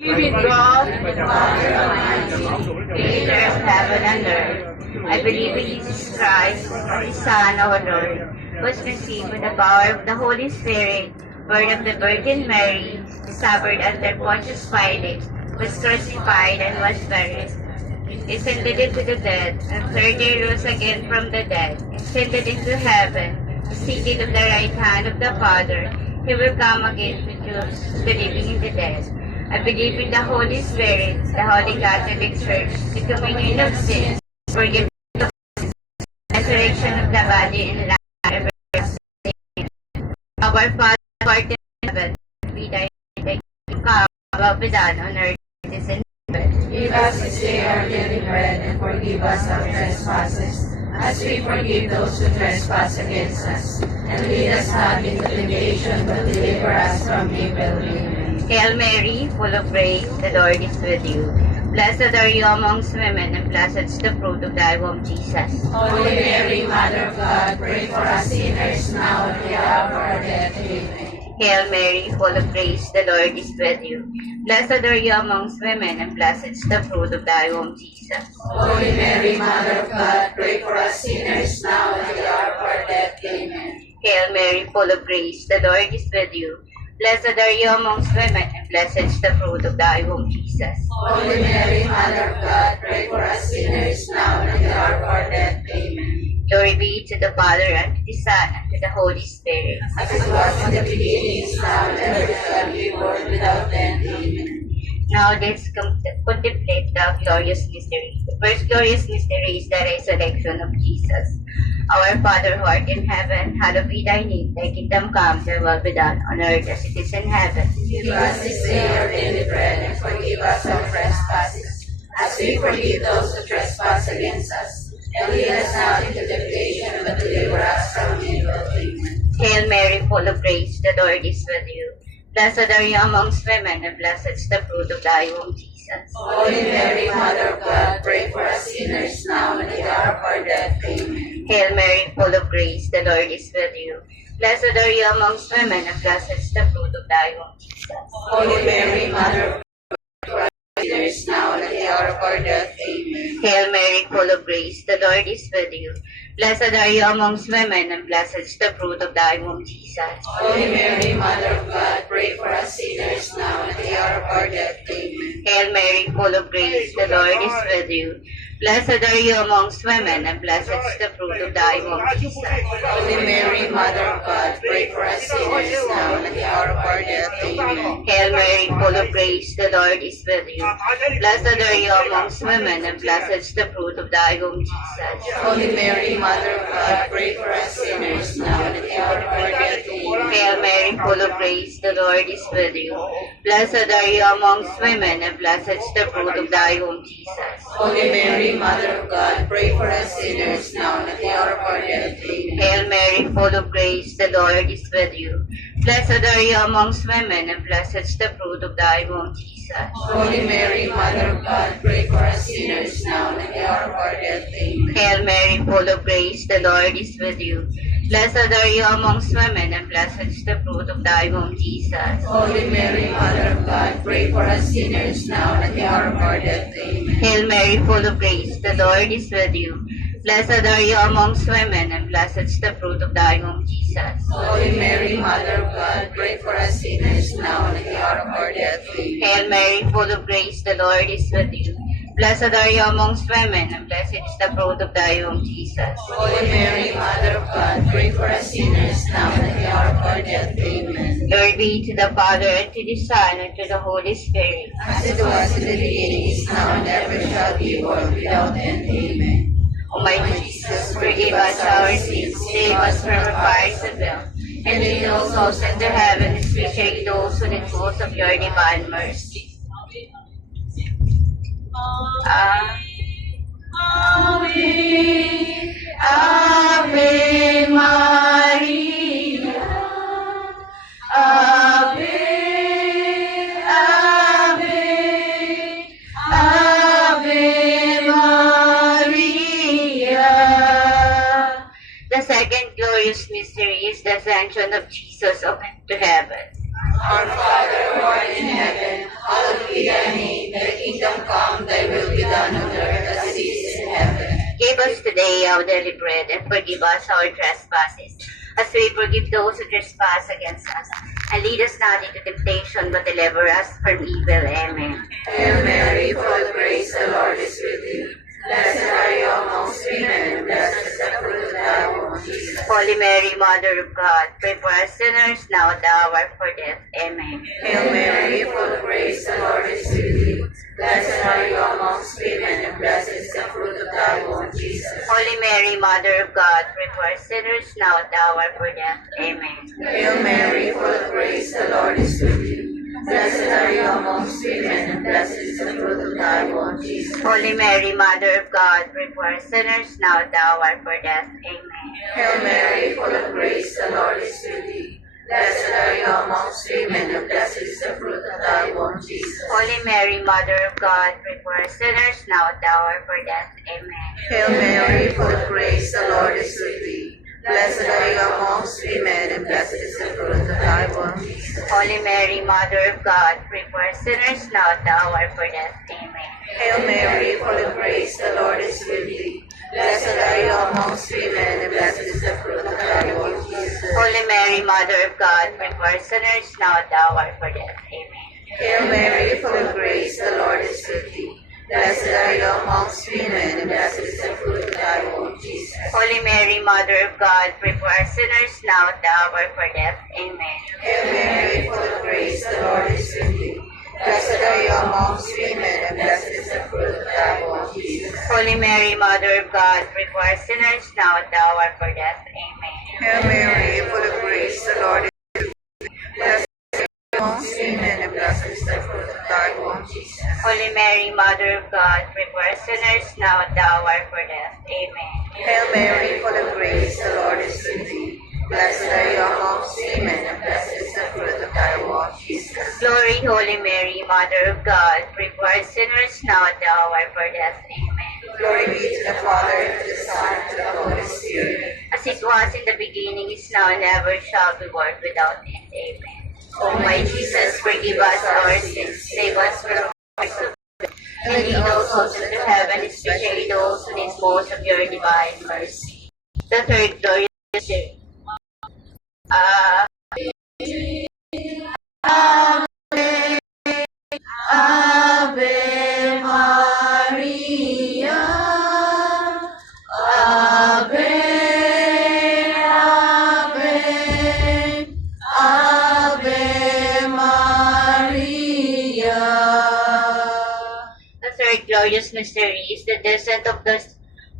With God, the Father Almighty, creator of heaven and earth. I believe in Jesus Christ, His Son, our Lord, who was conceived with the power of the Holy Spirit, born of the Virgin Mary, suffered under Pontius Pilate, was crucified and was buried. Descended into the dead, and third day rose again from the dead, ascended into heaven, is seated on the right hand of the Father. He will come again to judge the living and the dead. I believe in the Holy Spirit, the Holy Catholic Church, the communion of sins, forgiveness of sins, resurrection of the body, and life everlasting. Our Father, who art in heaven, be thy name. Thy be done on earth as it is in heaven. Give us this day our daily bread, and forgive us our trespasses, as we forgive those who trespass against us. And lead us not into temptation, but deliver us from evil. Amen. Hail Mary, full of grace, the Lord is with you. Blessed are you amongst women, and blessed is the fruit of thy womb, Jesus. Holy Mary, Mother of God, pray for us sinners now and at the hour of our death. Amen. Hail Mary, full of grace, the Lord is with you. Blessed are you amongst women, and blessed is the fruit of thy womb, Jesus. Holy Mary, Mother of God, pray for us sinners now and at the hour of our death. Amen. Hail Mary, full of grace, the Lord is with you. Blessed are you amongst women, and blessed is the fruit of thy womb, Jesus. Holy Mary, Mother of God, pray for us sinners now and at the hour of our death. Amen. Glory be to the Father, and to the Son, and to the Holy Spirit. As it was in the beginning, is now, and ever shall be, world without end. Amen. Now let's contemplate the glorious mystery. The first glorious mystery is the resurrection of Jesus. Our Father who art in heaven, hallowed be thy name. Thy kingdom come, thy will be done, on earth as it is in heaven. Give us this day our daily bread, and forgive us our trespasses, as we forgive those who trespass against us. And lead us not into temptation, but deliver us from evil. Amen. Hail Mary, full of grace, the Lord is with you. Blessed are you amongst women, and blessed is the fruit of thy womb, Jesus. Holy Mary, Mother of God, pray for us sinners now and at the hour of our death. Amen. Hail Mary, full of grace, the Lord is with you. Blessed are you amongst women, and blessed is the fruit of thy womb, Jesus. Holy Mary, Mother of God, pray for us sinners now and at the hour of our death. Amen. Hail Mary, full of grace, the Lord is with you. Blessed are you amongst women, and blessed is the fruit of thy womb, Jesus. Holy Mary, Mother of God, pray for us sinners now and at the hour of our death. Amen. Hail Mary, full of grace, the Lord is with you. Blessed are you amongst women, and blessed is the fruit of thy womb, Jesus. Holy Mary, Mother of God, pray for us sinners now and at the hour of our death. Amen. Hail Mary, full of grace, the Lord is with you. Blessed are you amongst women, and blessed is the fruit of thy womb, Jesus. Holy Mary, Mother of God, pray for us sinners now and at the hour of our death. Amen. Hail Mary, full of grace, the Lord is with you. Blessed are you amongst women, and blessed is the fruit of thy womb, Jesus. Holy Mary, Mother of God, pray for us sinners now and at the hour of our death. Amen. Hail Mary, full of grace, the Lord is with you. Blessed are you amongst women, and blessed is the fruit of thy womb, Jesus. Holy Mary, Mother of God, pray for us sinners now and at the hour of our death. Amen. Hail Mary, full of grace, the Lord is with you. Blessed are you amongst women, and blessed is the fruit of thy womb, Jesus. Holy Mary, Mother of God, pray for us sinners now and at the hour of our death. Amen. Hail Mary, full of grace, the Lord is with you. Blessed are you amongst women, and blessed is the fruit of thy womb, Jesus. Holy Mary, Mother of God, pray for us sinners now and at the hour of our death. Amen. Hail Mary, full of grace, the Lord is with you. Blessed are you amongst women, and blessed is the fruit of thy womb, Jesus. Holy Mary, Mother of God, pray for us sinners now and at the hour of our death. Amen. Glory be to the Father, and to the Son, and to the Holy Spirit. As it was in the beginning, is now, and ever shall be, world without end. Amen. Almighty Jesus, forgive us our sins, save us from the fires of hell, and lead all souls into heaven, especially those who need most of your divine mercy. Ave, Ave Maria, Ave, Ave, Ave Maria. The second glorious mystery is the ascension of Jesus up to heaven. Our Father who art in heaven, Hallowed be thy name, thy kingdom come, thy will be done on earth as it is in heaven. Give us today our daily bread, and forgive us our trespasses, as we forgive those who trespass against us. And lead us not into temptation, but deliver us from evil. Amen. Hail Mary, full of grace, the Lord is with you. Blessed are you amongst women, and blessed is the fruit of thy womb, Jesus. Holy Mary, Mother of God, pray for us sinners, now at the hour of our death. Amen. Hail Mary, full of grace, the Lord is with you. Blessed are you amongst women, and blessed is the fruit of thy womb, Jesus. Holy Mary, Mother of God, pray for us sinners, now at the hour of our death. Amen. Hail Mary, full of grace, the Lord is with you. Blessed are you amongst women, and blessed is the fruit of thy womb, Jesus. Holy Mary, Mother of God, pray for us sinners, now at the hour of our death. Amen. Hail Mary, full of grace, the Lord is with you. Blessed are you amongst women, and blessed is the fruit of thy womb, Jesus. Holy Mary, Mother of God, pray for us sinners, now at the hour of our death. Amen. Hail Mary, full of grace, the Lord is with thee. Blessed are you amongst women, and blessed is the fruit of thy womb, Jesus. Holy Mary, Mother of God, pray for us sinners, now at the hour of our death. Amen. Hail Mary, full of grace, the Lord is with thee. Blessed are you amongst women, and blessed is the fruit of thy womb, Jesus. Holy Mary, Mother of God, pray for us sinners, now at the hour of our death. Amen. Hail Mary, full of grace, the Lord is with thee. Blessed are you amongst women, and blessed is the fruit of thy womb, Jesus. Holy Mary, Mother of God, pray for us sinners, now at the hour of our death. Amen. Hail Mary, full of grace, the Lord is with thee. Blessed are you amongst women, and blessed is the fruit of thy womb, Jesus. Holy Mary, Mother of God, pray for us sinners, now at the hour of our death. Amen. Hail Mary, full of grace, the Lord is with thee. Blessed are you amongst women, and blessed is the fruit of thy womb, Jesus. Holy Mary, Mother of God, pray for us sinners, now at the hour of our death. Amen. Hail Mary, full of grace, the Lord is with thee. Blessed are you amongst women, and blessed is the fruit of thy womb, Jesus. Glory, Holy Mary, Mother of God, pray for us sinners, now at the hour of our death. Amen. Glory be to the Father, and to the Son, and to the Holy Spirit. As it was in the beginning, is now, and ever shall be, world without end. Amen. O my Jesus, forgive us our sins, save us from the fires of hell, and lead all souls into heaven, especially those who need most of your divine mercy. The third glorious mystery. Ave Maria, Ave, Ave, Ave Maria. The third glorious mystery is the descent of the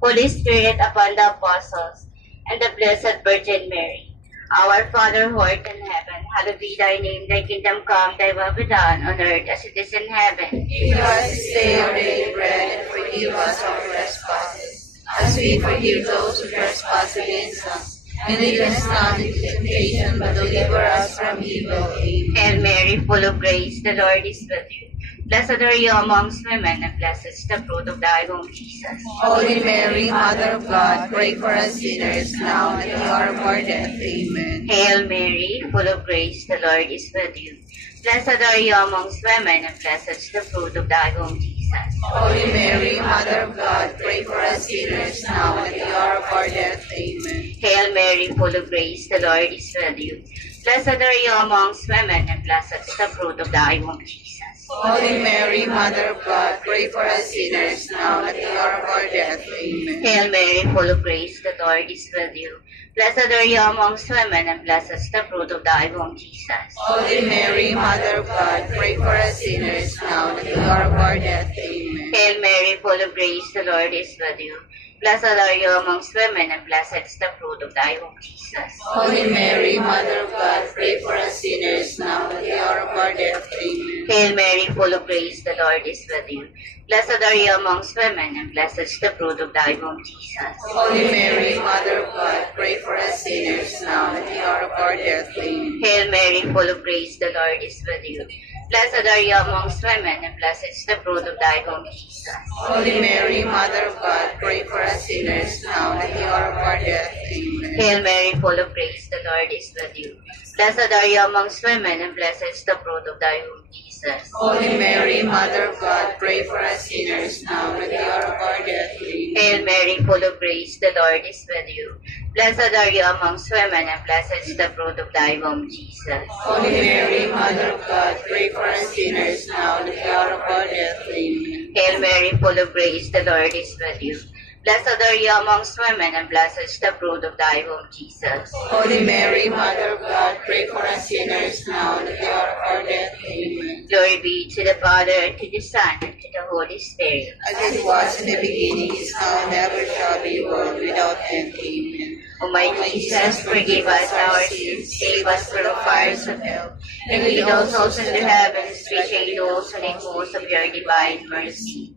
Holy Spirit upon the apostles and the Blessed Virgin Mary. Our Father who art in heaven, hallowed be thy name, thy kingdom come, thy will be done on earth as it is in heaven. Give us this day our daily bread, and forgive us our trespasses, as we forgive those who trespass against us. And lead us not into temptation, but deliver us from evil. Amen. Hail Mary, full of grace, the Lord is with you. Blessed are you amongst women, and blessed is the fruit of thy womb, Jesus. Holy Mary, Mother of God, pray for us sinners, now and at the hour of our death. Amen. Hail Mary, full of grace, the Lord is with you. Blessed are you amongst women, and blessed is the fruit of thy womb, Jesus. Holy Mary, Mother of God, pray for us sinners, now and at the hour of our death. Amen. Hail Mary, full of grace, the Lord is with you. Blessed are you amongst women, and blessed is the fruit of thy womb, Jesus. Holy Mary, Mother of God, pray for us sinners, now and at the hour of our death. Amen. Hail Mary, full of grace, the Lord is with you. Blessed are you amongst women, and blessed is the fruit of thy womb, Jesus. Holy Mary, Mother of God, pray for us sinners, now and at the hour of our death. Amen. Hail Mary, full of grace, the Lord is with you. Blessed are you amongst women, and blessed is the fruit of thy womb, Jesus. Holy Mary, Mother of God, pray for us sinners, now and at the hour of our death. Amen. Hail Mary, full of grace, the Lord is with you. Blessed are you amongst women, and blessed is the fruit of thy womb, Jesus. Holy Mary, Mother of God, pray for us sinners, now and at the hour of our death. Amen. Hail Mary, full of grace, the Lord is with you. Blessed are you amongst women, and blessed is the fruit of thy womb, Jesus. Holy Mary, Mother of God, pray for us sinners, now and at the hour of our death. Amen. Hail Mary, full of grace, the Lord is with you. Blessed are you amongst women, and blessed is the fruit of thy womb, Jesus. Holy Mary, Mother of God, pray for us sinners now and at the hour of our death. Amen. Hail Mary, full of grace, the Lord is with you. Blessed are you amongst women, and blessed is the fruit of thy womb, Jesus. Holy Mary, Mother of God, pray for us sinners now and at the hour of our death. Amen. Hail Mary, full of grace, the Lord is with you. Blessed are you amongst women, and blessed is the fruit of thy womb, Jesus. Holy Mary, Mother of God, pray for us sinners now and at the hour of our death. Amen. Glory be to the Father, and to the Son, and to the Holy Spirit. As it was in the beginning, is now, and ever shall be, world without end. Amen. O my Jesus, forgive us our sins, save us from the fires of hell, and lead all souls into heaven, especially those who need most of your divine mercy.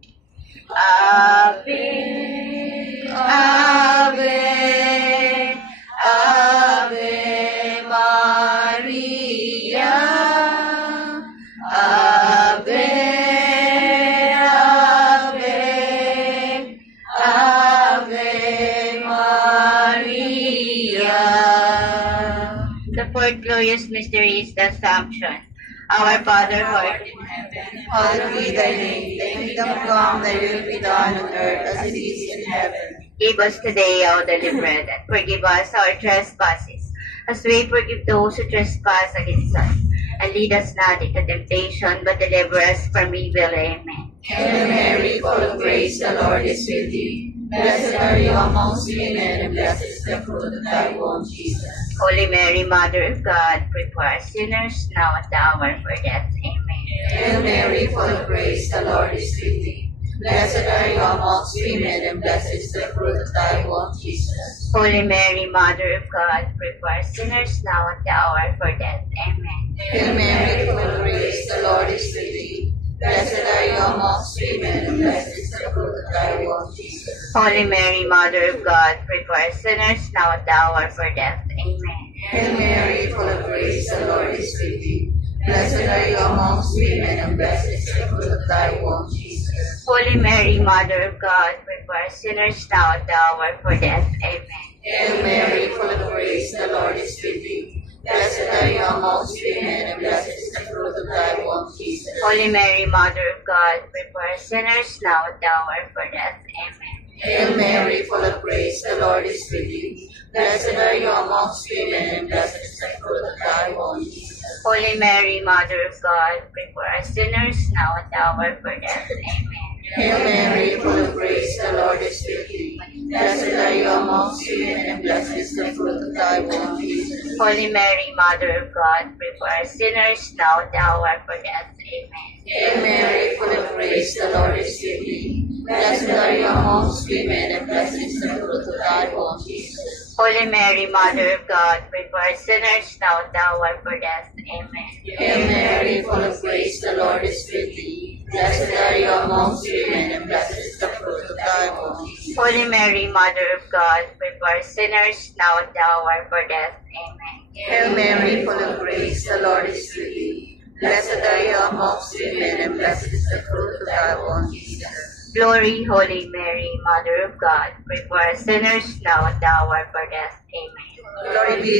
Ave, Ave, Ave Maria. Ave, Ave, Ave Maria. The fourth glorious mystery is the Assumption. Our Father who art in heaven, Hallowed be thy name, thy kingdom come, thy will be done on earth as it is in heaven. give us today our daily bread, and forgive us our trespasses, as we forgive those who trespass against us. And lead us not into temptation, but deliver us from evil. Amen. Hail Mary, full of grace, the Lord is with thee. Blessed are you amongst women, and blessed is the fruit of thy womb, Jesus. Holy Mary, Mother of God, pray for us sinners, now at the hour of our death. Amen. Hail Mary, full of grace, the Lord is with thee. Blessed are you amongst women, and blessed is the fruit of thy womb, Jesus. Holy Mary, Mother of God, pray for us sinners, now at the hour of our death. Amen. Hail Mary, full of grace, the Lord is with thee. Blessed are you amongst women, and blessed is the fruit of thy womb, Jesus. Holy Mary, Mother of God, pray for us sinners, now at the hour of our death. Amen. Hail Mary, full of grace, the Lord is with thee. Blessed are you amongst women, and blessed is the fruit of thy womb, Jesus. Holy Mary, Mother of God, pray for us sinners, now at the hour of our death. Amen. Hail Mary, full of grace, the Lord is with thee. Blessed are you amongst women, and blessed is the fruit of thy womb, Jesus. Holy Mary, Mother of God, pray for us sinners, now at the hour of our death. Amen. Hail Mary, full of grace, the Lord is with thee. Blessed are you amongst women, and blessed is the fruit of thy womb, Jesus. Holy Mary, Mother of God, pray for us sinners, now at the hour of our death. Amen. Hail Mary, full of grace, the Lord is with thee. Blessed are you amongst women, and blessed is the fruit of thy womb, Jesus. Holy Mary, Mother of God, pray for us sinners, now at the hour of our death. Amen. Hail Mary, full of grace, the Lord is with thee. Blessed are you amongst women, and blessed is the fruit of thy womb, Jesus. Holy Mary, Mother of God, pray for us sinners, now at the hour of our death. Amen. Hail Mary, full of grace, the Lord is with thee. Blessed are you amongst women, and blessed is the fruit of thy womb, Jesus. Holy Mary, Mother of God, pray for us sinners, now at the hour of our death. Amen. Hail Mary, full of grace, the Lord is with thee. Blessed are you amongst women, and blessed is the fruit of thy womb, Jesus. Glory, Holy Mary, Mother of God, pray for us sinners, now at the hour of our death. Amen. Glory be